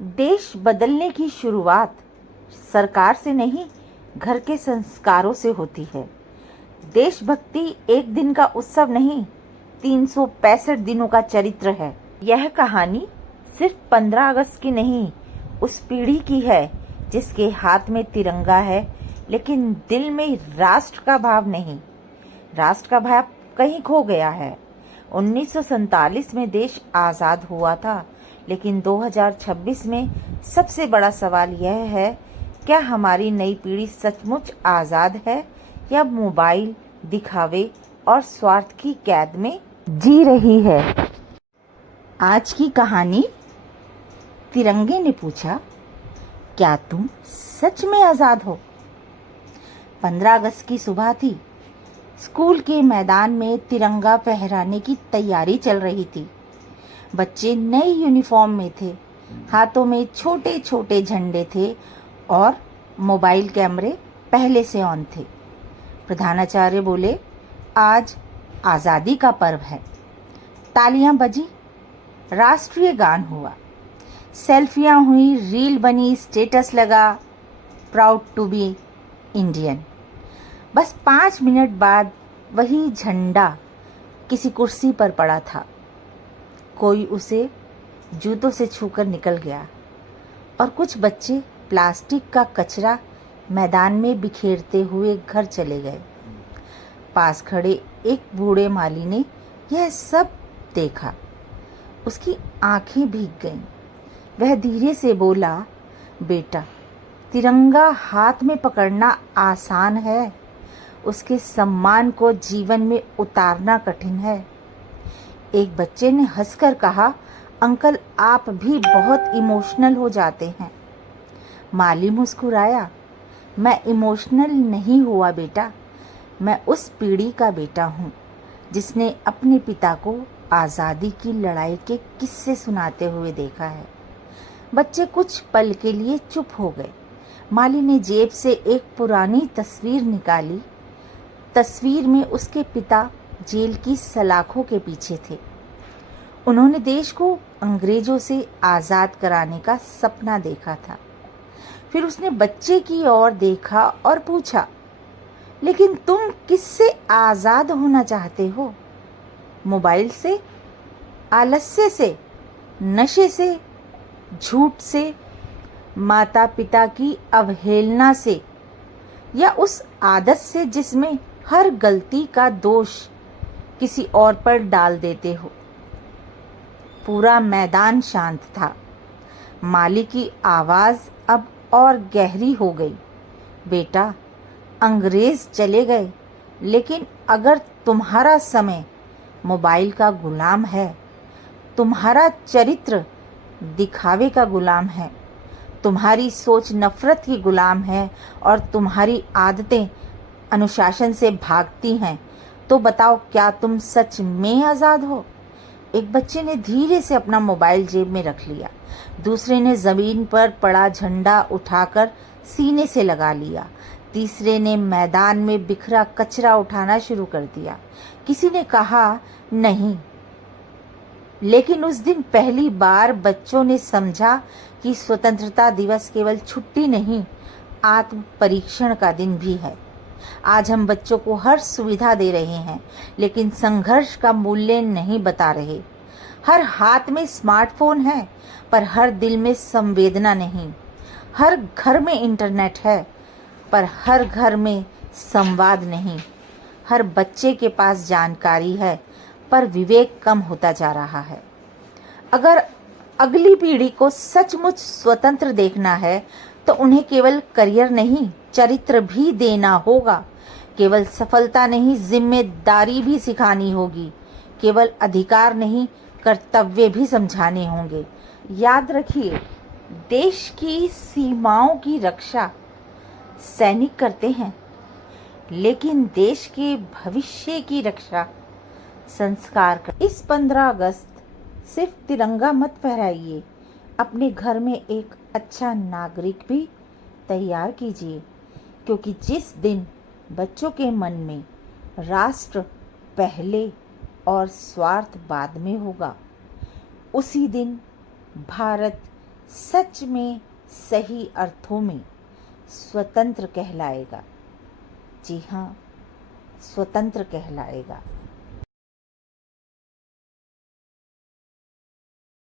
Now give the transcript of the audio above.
देश बदलने की शुरुआत सरकार से नहीं, घर के संस्कारों से होती है। देशभक्ति एक दिन का उत्सव नहीं, 365 दिनों का चरित्र है। यह कहानी सिर्फ 15 अगस्त की नहीं, उस पीढ़ी की है जिसके हाथ में तिरंगा है, लेकिन दिल में राष्ट्र का भाव नहीं। राष्ट्र का भाव कहीं खो गया है। 1947 में देश आज़ाद हुआ था, लेकिन 2026 में सबसे बड़ा सवाल यह है, क्या हमारी नई पीढ़ी सचमुच आज़ाद है या मोबाइल, दिखावे और स्वार्थ की कैद में जी रही है? आज की कहानी तिरंगे ने पूछा, क्या तुम सच में आज़ाद हो? 15 अगस्त की सुबह थी। स्कूल के मैदान में तिरंगा फहराने की तैयारी चल रही थी। बच्चे नई यूनिफॉर्म में थे, हाथों में छोटे छोटे झंडे थे और मोबाइल कैमरे पहले से ऑन थे। प्रधानाचार्य बोले, आज आज़ादी का पर्व है। तालियां बजी, राष्ट्रीय गान हुआ, सेल्फियां हुई, रील बनी, स्टेटस लगा, प्राउड टू बी इंडियन। बस 5 मिनट बाद वही झंडा किसी कुर्सी पर पड़ा था। कोई उसे जूतों से छूकर निकल गया और कुछ बच्चे प्लास्टिक का कचरा मैदान में बिखेरते हुए घर चले गए। पास खड़े एक बूढ़े माली ने यह सब देखा। उसकी आंखें भीग गईं। वह धीरे से बोला, बेटा, तिरंगा हाथ में पकड़ना आसान है, उसके सम्मान को जीवन में उतारना कठिन है। एक बच्चे ने हंसकर कहा, अंकल आप भी बहुत इमोशनल हो जाते हैं। माली मुस्कुराया, मैं इमोशनल नहीं हुआ बेटा, मैं उस पीढ़ी का बेटा हूँ जिसने अपने पिता को आज़ादी की लड़ाई के किस्से सुनाते हुए देखा है। बच्चे कुछ पल के लिए चुप हो गए। माली ने जेब से एक पुरानी तस्वीर निकाली। तस्वीर में उसके पिता जेल की सलाखों के पीछे थे। उन्होंने देश को अंग्रेजों से आज़ाद कराने का सपना देखा था। फिर उसने बच्चे की ओर देखा और पूछा, लेकिन तुम किससे आज़ाद होना चाहते हो? मोबाइल से, आलस्य से, नशे से, झूठ से, माता पिता की अवहेलना से, या उस आदत से जिसमें हर गलती का दोष किसी और पर डाल देते हो? पूरा मैदान शांत था। माली की आवाज अब और गहरी हो गई, बेटा, अंग्रेज चले गए, लेकिन अगर तुम्हारा समय मोबाइल का गुलाम है, तुम्हारा चरित्र दिखावे का गुलाम है, तुम्हारी सोच नफरत की गुलाम है और तुम्हारी आदतें अनुशासन से भागती हैं, तो बताओ क्या तुम सच में आज़ाद हो? एक बच्चे ने धीरे से अपना मोबाइल जेब में रख लिया। दूसरे ने जमीन पर पड़ा झंडा उठाकर सीने से लगा लिया। तीसरे ने मैदान में बिखरा कचरा उठाना शुरू कर दिया। किसी ने कहा, नहीं। लेकिन उस दिन पहली बार बच्चों ने समझा कि स्वतंत्रता दिवस केवल छुट्टी नहीं, आत्म परीक्षण का दिन भी है। आज हम बच्चों को हर सुविधा दे रहे हैं, लेकिन संघर्ष का मूल्य नहीं बता रहे। हर हाथ में स्मार्टफोन है, पर हर दिल में संवेदना नहीं। हर घर में इंटरनेट है, पर हर घर में संवाद नहीं। हर बच्चे के पास जानकारी है, पर विवेक कम होता जा रहा है। अगर अगली पीढ़ी को सचमुच स्वतंत्र देखना है, तो उन्हें केवल करियर नहीं, चरित्र भी देना होगा। केवल सफलता नहीं, जिम्मेदारी भी सिखानी होगी। केवल अधिकार नहीं, कर्तव्य भी समझाने होंगे। याद रखिए, देश की सीमाओं की रक्षा सैनिक करते हैं, लेकिन देश के भविष्य की रक्षा संस्कार कर। इस 15 अगस्त सिर्फ तिरंगा मत फहराइए, अपने घर में एक अच्छा नागरिक भी तैयार कीजिए, क्योंकि जिस दिन बच्चों के मन में राष्ट्र पहले और स्वार्थ बाद में होगा, उसी दिन भारत सच में सही अर्थों में स्वतंत्र कहलाएगा। जी हाँ, स्वतंत्र कहलाएगा।